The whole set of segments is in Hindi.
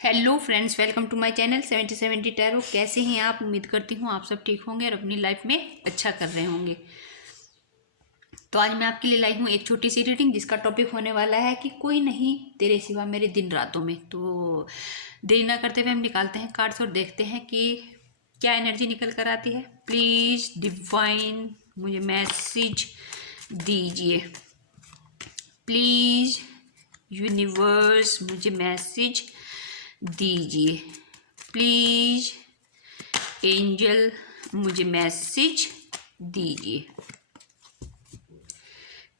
Hello friends, welcome to my channel 7070 tarot. कैसे हैं आप? उम्मीद करती हूँ आप सब ठीक होंगे और अपनी लाइफ में अच्छा कर रहे होंगे। तो आज मैं आपके लिए लाई हूँ एक छोटी सी रीडिंग जिसका टॉपिक होने वाला है कि कोई नहीं तेरे सिवा मेरे दिन रातों में। तो देरी ना करते हुए हम निकालते हैं कार्ड्स और देखते हैं कि क्या एनर्जी निकल कर आती है। प्लीज़ डिवाइन मुझे मैसेज दीजिए। प्लीज़ यूनिवर्स मुझे मैसेज दीजिए। प्लीज़ एंजल मुझे मैसेज दीजिए।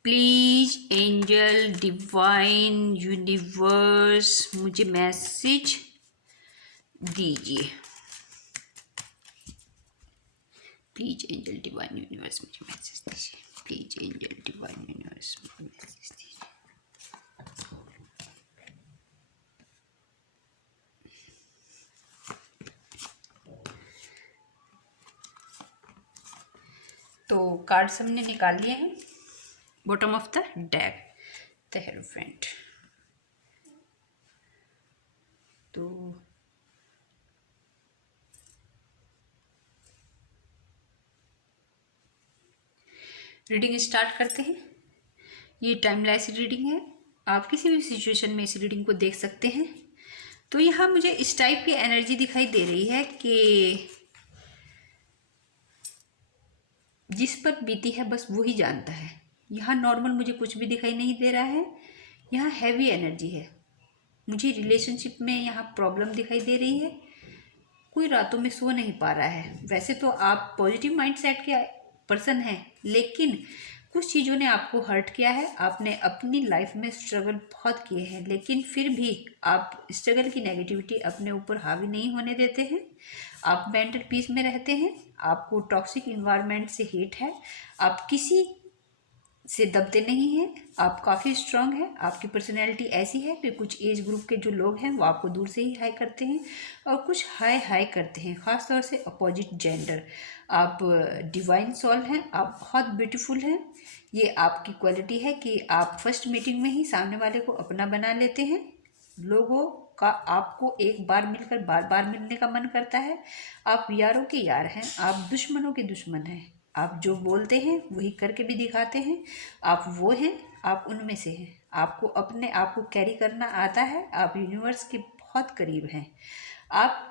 प्लीज़ एंजल डिवाइन यूनिवर्स मुझे मैसेज दीजिए। प्लीज़ एंजल डिवाइन यूनिवर्स मुझे मैसेज दीजिए। प्लीज़ एंजल डिवाइन यूनिवर्स मुझे मैसेज दीजिए। तो कार्ड्स हमने निकाल लिए हैं bottom of the deck, the hierophant. तो रीडिंग स्टार्ट करते हैं। ये टाइमलेस रीडिंग है, आप किसी भी सिचुएशन में इस रीडिंग को देख सकते हैं। तो यहाँ मुझे इस टाइप की एनर्जी दिखाई दे रही है कि जिस पर बीती है बस वो ही जानता है। यहाँ नॉर्मल मुझे कुछ भी दिखाई नहीं दे रहा है, यहाँ हैवी एनर्जी है। मुझे रिलेशनशिप में यहाँ प्रॉब्लम दिखाई दे रही है। कोई रातों में सो नहीं पा रहा है। वैसे तो आप पॉजिटिव माइंडसेट के पर्सन हैं, लेकिन कुछ चीज़ों ने आपको हर्ट किया है। आपने अपनी लाइफ में स्ट्रगल बहुत किए हैं, लेकिन फिर भी आप स्ट्रगल की नेगेटिविटी अपने ऊपर हावी नहीं होने देते हैं। आप मेंटल पीस में रहते हैं। आपको टॉक्सिक इन्वायरमेंट से हेट है। आप किसी से दबते नहीं हैं। आप काफ़ी स्ट्रांग हैं। आपकी पर्सनैलिटी ऐसी है कि कुछ एज ग्रुप के जो लोग हैं वो आपको दूर से ही हाई करते हैं और कुछ हाई हाई करते हैं, ख़ासतौर से अपोजिट जेंडर। आप डिवाइन सोल हैं, आप बहुत ब्यूटीफुल हैं। ये आपकी क्वालिटी है कि आप फर्स्ट मीटिंग में ही सामने वाले को अपना बना लेते हैं। लोगों का आपको एक बार मिलकर बार बार मिलने का मन करता है। आप यारों के यार हैं, आप दुश्मनों के दुश्मन हैं। आप जो बोलते हैं वही करके भी दिखाते हैं। आप वो हैं, आप उनमें से हैं। आपको अपने आप को कैरी करना आता है। आप यूनिवर्स के बहुत करीब हैं। आप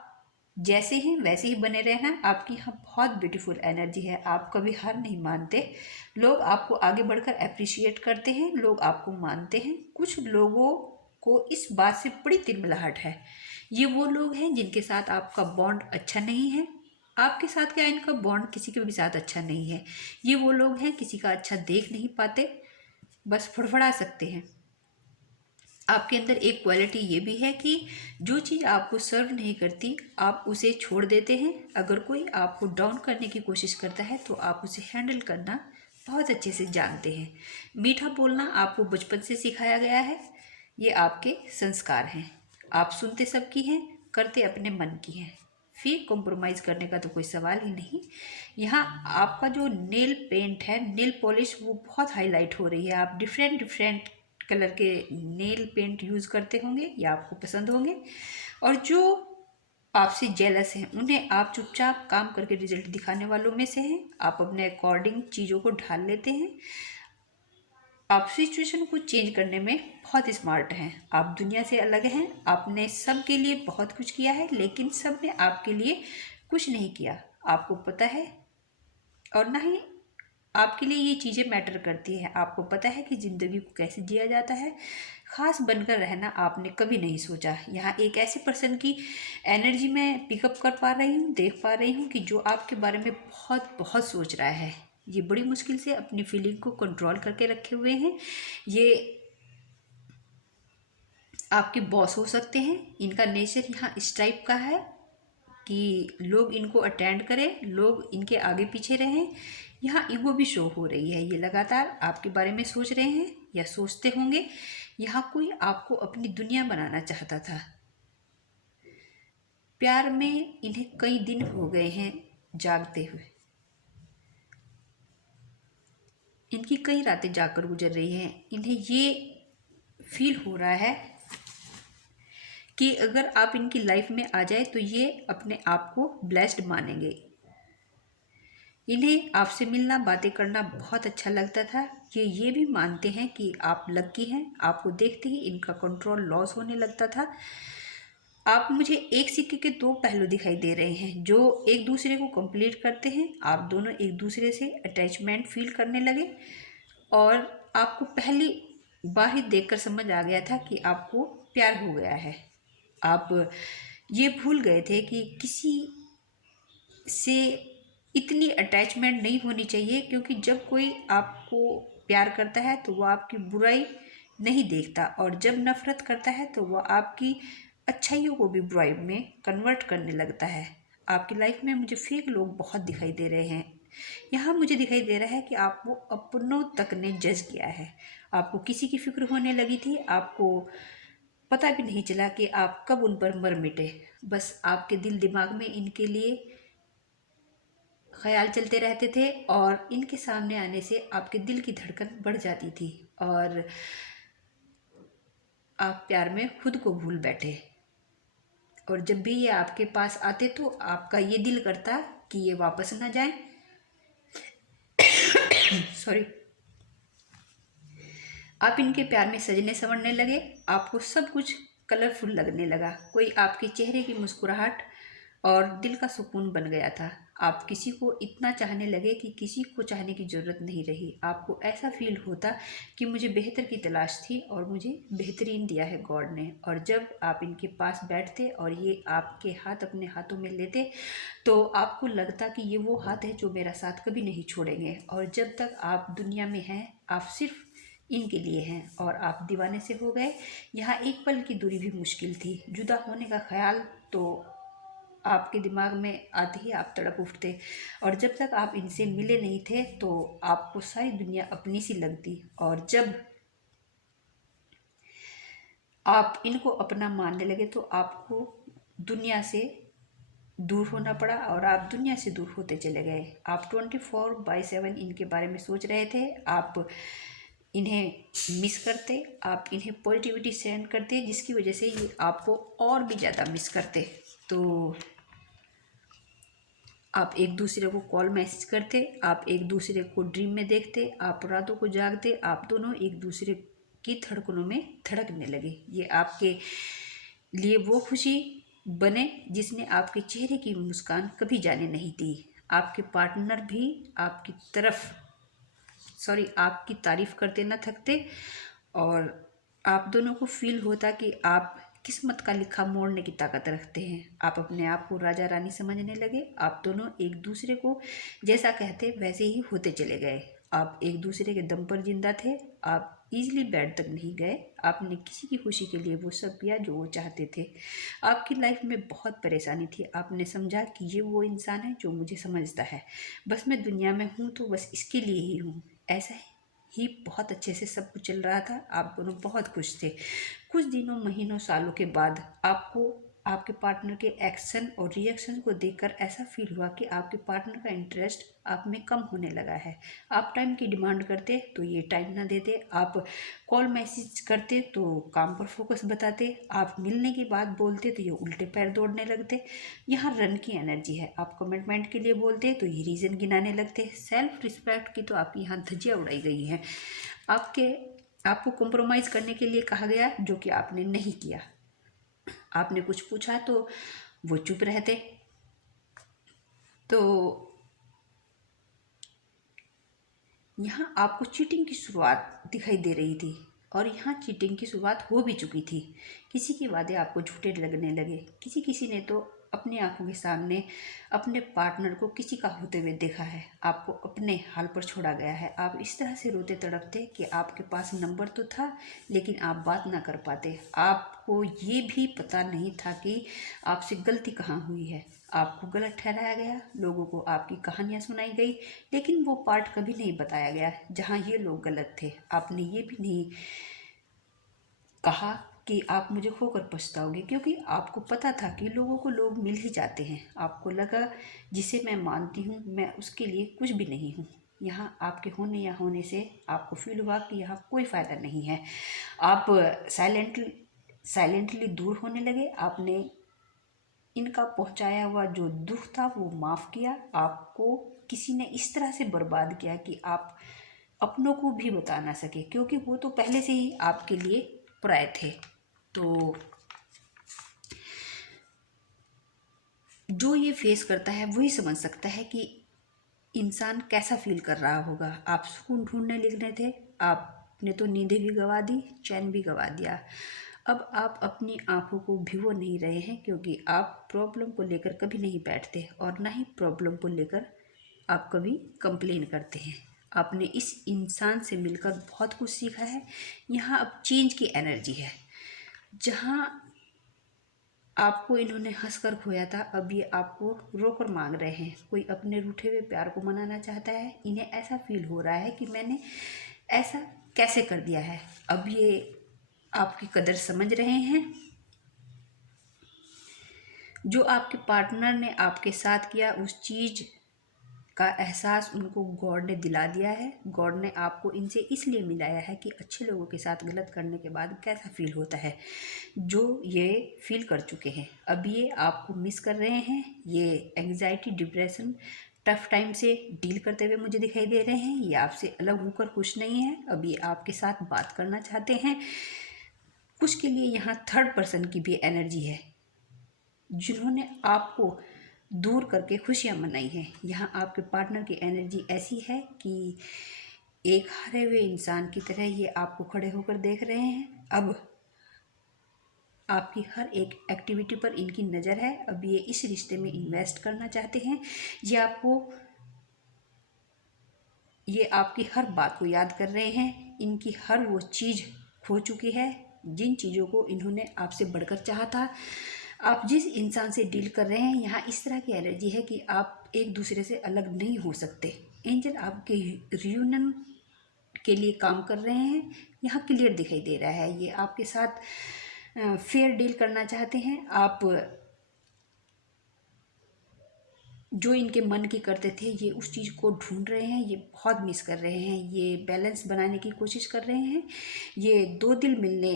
जैसे हैं वैसे ही बने रहना। आपकी यहाँ बहुत ब्यूटीफुल एनर्जी है। आप कभी हार नहीं मानते। लोग आपको आगे बढ़कर अप्रिशिएट करते हैं। लोग आपको मानते हैं। कुछ लोगों को इस बात से बड़ी तिलमिलाहट है। ये वो लोग हैं जिनके साथ आपका बॉन्ड अच्छा नहीं है। आपके साथ क्या इनका बॉन्ड किसी के भी साथ अच्छा नहीं है। ये वो लोग हैं किसी का अच्छा देख नहीं पाते, बस फड़फड़ा सकते हैं। आपके अंदर एक क्वालिटी ये भी है कि जो चीज़ आपको सर्व नहीं करती आप उसे छोड़ देते हैं। अगर कोई आपको डाउन करने की कोशिश करता है तो आप उसे हैंडल करना बहुत अच्छे से जानते हैं। मीठा बोलना आपको बचपन से सिखाया गया है। ये आपके संस्कार हैं। आप सुनते सबकी हैं, करते अपने मन की हैं। फिर कॉम्प्रोमाइज़ करने का तो कोई सवाल ही नहीं। यहाँ आपका जो नेल पेंट है, नेल पॉलिश, वो बहुत हाईलाइट हो रही है। आप डिफरेंट डिफरेंट कलर के नेल पेंट यूज़ करते होंगे या आपको पसंद होंगे। और जो आपसे जेलस हैं उन्हें आप चुपचाप काम करके रिजल्ट दिखाने वालों में से हैं। आप अपने अकॉर्डिंग चीज़ों को ढाल लेते हैं। आप सिचुएशन को चेंज करने में बहुत स्मार्ट हैं। आप दुनिया से अलग हैं। आपने सब के लिए बहुत कुछ किया है, लेकिन सब ने आपके लिए कुछ नहीं किया। आपको पता है, और ना ही आपके लिए ये चीज़ें मैटर करती हैं। आपको पता है कि ज़िंदगी को कैसे जिया जाता है। ख़ास बनकर रहना आपने कभी नहीं सोचा। यहाँ एक ऐसे पर्सन की एनर्जी मैं पिकअप कर पा रही हूँ, देख पा रही हूँ कि जो आपके बारे में बहुत बहुत सोच रहा है। ये बड़ी मुश्किल से अपनी फीलिंग को कंट्रोल करके रखे हुए हैं। ये आपके बॉस हो सकते हैं। इनका नेचर यहाँ इस टाइप का है कि लोग इनको अटेंड करें, लोग इनके आगे पीछे रहें। यहाँ ईगो भी शो हो रही है। ये लगातार आपके बारे में सोच रहे हैं या सोचते होंगे। यहाँ कोई आपको अपनी दुनिया बनाना चाहता था। प्यार में इन्हें कई दिन हो गए हैं जागते हुए। इनकी कई रातें जाकर गुजर रही हैं। इन्हें ये फील हो रहा है कि अगर आप इनकी लाइफ में आ जाए तो ये अपने आप को ब्लेस्ड मानेंगे। इन्हें आपसे मिलना, बातें करना बहुत अच्छा लगता था। ये भी मानते हैं कि आप लकी हैं। आपको देखते ही इनका कंट्रोल लॉस होने लगता था। आप मुझे एक सिक्के के दो पहलू दिखाई दे रहे हैं जो एक दूसरे को कंप्लीट करते हैं। आप दोनों एक दूसरे से अटैचमेंट फील करने लगे और आपको पहली बार ही देखकर समझ आ गया था कि आपको प्यार हो गया है। आप ये भूल गए थे कि किसी से इतनी अटैचमेंट नहीं होनी चाहिए, क्योंकि जब कोई आपको प्यार करता है तो वो आपकी बुराई नहीं देखता, और जब नफरत करता है तो वह आपकी अच्छाइयों को भी बुराई में कन्वर्ट करने लगता है। आपकी लाइफ में मुझे फेक लोग बहुत दिखाई दे रहे हैं। यहाँ मुझे दिखाई दे रहा है कि आपको अपनों तक ने जज किया है। आपको किसी की फिक्र होने लगी थी, आपको पता भी नहीं चला कि आप कब उन पर मर मिटे। बस आपके दिल दिमाग में इनके लिए ख्याल चलते रहते थे और इनके सामने आने से आपके दिल की धड़कन बढ़ जाती थी और आप प्यार में खुद को भूल बैठे। और जब भी ये आपके पास आते तो आपका ये दिल करता कि ये वापस ना जाए। सॉरी। आप इनके प्यार में सजने संवरने लगे। आपको सब कुछ कलरफुल लगने लगा। कोई आपके चेहरे की मुस्कुराहट और दिल का सुकून बन गया था। आप किसी को इतना चाहने लगे कि किसी को चाहने की ज़रूरत नहीं रही। आपको ऐसा फील होता कि मुझे बेहतर की तलाश थी और मुझे बेहतरीन दिया है गॉड ने। और जब आप इनके पास बैठते और ये आपके हाथ अपने हाथों में लेते तो आपको लगता कि ये वो हाथ है जो मेरा साथ कभी नहीं छोड़ेंगे। और जब तक आप दुनिया में हैं आप सिर्फ इनके लिए हैं और आप दीवाने से हो गए। यहाँ एक पल की दूरी भी मुश्किल थी। जुदा होने का ख्याल तो आपके दिमाग में आते ही आप तड़प उठते, और जब तक आप इनसे मिले नहीं थे तो आपको सारी दुनिया अपनी सी लगती। और जब आप इनको अपना मानने लगे तो आपको दुनिया से दूर होना पड़ा और आप दुनिया से दूर होते चले गए। आप 24/7 इनके बारे में सोच रहे थे। आप इन्हें मिस करते, आप इन्हें पॉजिटिविटी सेंड करते, जिसकी वजह से ये आपको और भी ज़्यादा मिस करते। तो आप एक दूसरे को कॉल मैसेज करते, आप एक दूसरे को ड्रीम में देखते, आप रातों को जागते, आप दोनों एक दूसरे की धड़कनों में धड़कने लगे। ये आपके लिए वो खुशी बने जिसने आपके चेहरे की मुस्कान कभी जाने नहीं दी। आपके पार्टनर भी आपकी तारीफ करते न थकते और आप दोनों को फील होता कि आप किस्मत का लिखा मोड़ने की ताकत रखते हैं। आप अपने आप को राजा रानी समझने लगे। आप दोनों एक दूसरे को जैसा कहते वैसे ही होते चले गए। आप एक दूसरे के दम पर जिंदा थे। आप इजीली बेड तक नहीं गए। आपने किसी की खुशी के लिए वो सब किया जो वो चाहते थे। आपकी लाइफ में बहुत परेशानी थी। आपने समझा कि ये वो इंसान है जो मुझे समझता है। बस मैं दुनिया में हूँ तो बस इसके लिए ही हूँ। ऐसा ही बहुत अच्छे से सब कुछ चल रहा था। आप दोनों बहुत खुश थे। कुछ दिनों, महीनों, सालों के बाद आपको आपके पार्टनर के एक्शन और रिएक्शन को देखकर ऐसा फील हुआ कि आपके पार्टनर का इंटरेस्ट आप में कम होने लगा है। आप टाइम की डिमांड करते तो ये टाइम ना देते, आप कॉल मैसेज करते तो काम पर फोकस बताते, आप मिलने की बात बोलते तो ये उल्टे पैर दौड़ने लगते। यहाँ रन की एनर्जी है। आप कमिटमेंट के लिए बोलते तो ये रीज़न गिनाने लगते। सेल्फ रिस्पेक्ट की तो आपकी यहाँ धज्जियाँ उड़ाई गई हैं। आपको कॉम्प्रोमाइज़ करने के लिए कहा गया जो कि आपने नहीं किया। आपने कुछ पूछा तो वो चुप रहते। तो यहाँ आपको चीटिंग की शुरुआत दिखाई दे रही थी और यहाँ चीटिंग की शुरुआत हो भी चुकी थी। किसी के वादे आपको झूठे लगने लगे। किसी ने तो अपनी आंखों के सामने अपने पार्टनर को किसी का होते हुए देखा है। आपको अपने हाल पर छोड़ा गया है। आप इस तरह से रोते तड़पते कि आपके पास नंबर तो था लेकिन आप बात ना कर पाते। आपको ये भी पता नहीं था कि आपसे गलती कहाँ हुई है। आपको गलत ठहराया गया, लोगों को आपकी कहानियाँ सुनाई गई, लेकिन वो पार्ट कभी नहीं बताया गया जहाँ ये लोग गलत थे। आपने ये भी नहीं कहा कि आप मुझे खोकर पछताओगे, क्योंकि आपको पता था कि लोगों को लोग मिल ही जाते हैं। आपको लगा जिसे मैं मानती हूँ मैं उसके लिए कुछ भी नहीं हूँ। यहाँ आपके होने या होने से आपको फील हुआ कि यहाँ कोई फ़ायदा नहीं है। आप साइलेंटली दूर होने लगे। आपने इनका पहुंचाया हुआ जो दुख था वो माफ़ किया। आपको किसी ने इस तरह से बर्बाद किया कि आप अपनों को भी बता ना सके, क्योंकि वो तो पहले से ही आपके लिए पराये थे। तो जो ये फेस करता है वही समझ सकता है कि इंसान कैसा फील कर रहा होगा। आप सुकून ढूंढने निकले थे, आपने तो नींदें भी गंवा दी, चैन भी गंवा दिया। अब आप अपनी आंखों को भिगो नहीं रहे हैं, क्योंकि आप प्रॉब्लम को लेकर कभी नहीं बैठते और ना ही प्रॉब्लम को लेकर आप कभी कंप्लेन करते हैं। आपने इस इंसान से मिलकर बहुत कुछ सीखा है। यहाँ अब चेंज की एनर्जी है। जहाँ आपको इन्होंने हंसकर खोया था, अब ये आपको रोकर मांग रहे हैं। कोई अपने रूठे हुए प्यार को मनाना चाहता है। इन्हें ऐसा फील हो रहा है कि मैंने ऐसा कैसे कर दिया है। अब ये आपकी कदर समझ रहे हैं। जो आपके पार्टनर ने आपके साथ किया, उस चीज़ का एहसास उनको गॉड ने दिला दिया है। गॉड ने आपको इनसे इसलिए मिलाया है कि अच्छे लोगों के साथ गलत करने के बाद कैसा फील होता है, जो ये फील कर चुके हैं। अब ये आपको मिस कर रहे हैं। ये एंग्जाइटी, डिप्रेशन, टफ टाइम से डील करते हुए मुझे दिखाई दे रहे हैं। ये आपसे अलग होकर खुश नहीं है। अब ये आपके साथ बात करना चाहते हैं। कुछ के लिए यहाँ थर्ड पर्सन की भी एनर्जी है, जिन्होंने आपको दूर करके खुशियाँ मनाई हैं। यहाँ आपके पार्टनर की एनर्जी ऐसी है कि एक हारे हुए इंसान की तरह ये आपको खड़े होकर देख रहे हैं। अब आपकी हर एक एक्टिविटी पर इनकी नज़र है। अब ये इस रिश्ते में इन्वेस्ट करना चाहते हैं। ये आपकी हर बात को याद कर रहे हैं। इनकी हर वो चीज़ खो चुकी है जिन चीज़ों को इन्होंने आपसे बढ़कर चाहा था। आप जिस इंसान से डील कर रहे हैं, यहाँ इस तरह की एनर्जी है कि आप एक दूसरे से अलग नहीं हो सकते। एंजल आपके रियूनियन के लिए काम कर रहे हैं। यहाँ क्लियर दिखाई दे रहा है। ये आपके साथ फेयर डील करना चाहते हैं। आप जो इनके मन की करते थे, ये उस चीज़ को ढूंढ रहे हैं। ये बहुत मिस कर रहे हैं। ये बैलेंस बनाने की कोशिश कर रहे हैं। ये दो दिल मिलने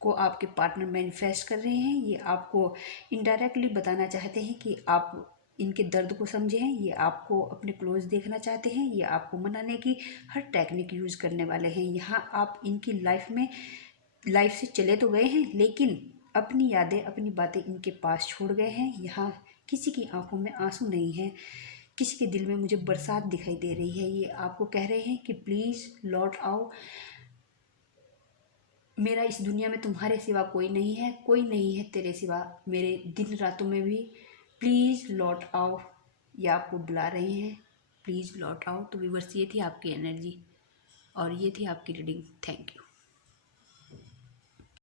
को आपके पार्टनर मैनिफेस्ट कर रहे हैं। ये आपको इनडायरेक्टली बताना चाहते हैं कि आप इनके दर्द को समझें। ये आपको अपने क्लोज देखना चाहते हैं। ये आपको मनाने की हर टेक्निक यूज़ करने वाले हैं। यहाँ आप इनकी लाइफ से चले तो गए हैं, लेकिन अपनी यादें, अपनी बातें इनके पास छोड़ गए हैं। यहाँ किसी की आंखों में आंसू नहीं है। किसी के दिल में मुझे बरसात दिखाई दे रही है। ये आपको कह रहे हैं कि प्लीज़ लौट आओ। मेरा इस दुनिया में तुम्हारे सिवा कोई नहीं है, कोई नहीं है तेरे सिवा मेरे दिन रातों में भी। प्लीज़ लौट आओ। ये आपको बुला रहे हैं, प्लीज़ लौट आओ। तो व्यूअर्स, ये थी आपकी एनर्जी और ये थी आपकी रीडिंग। Thank you.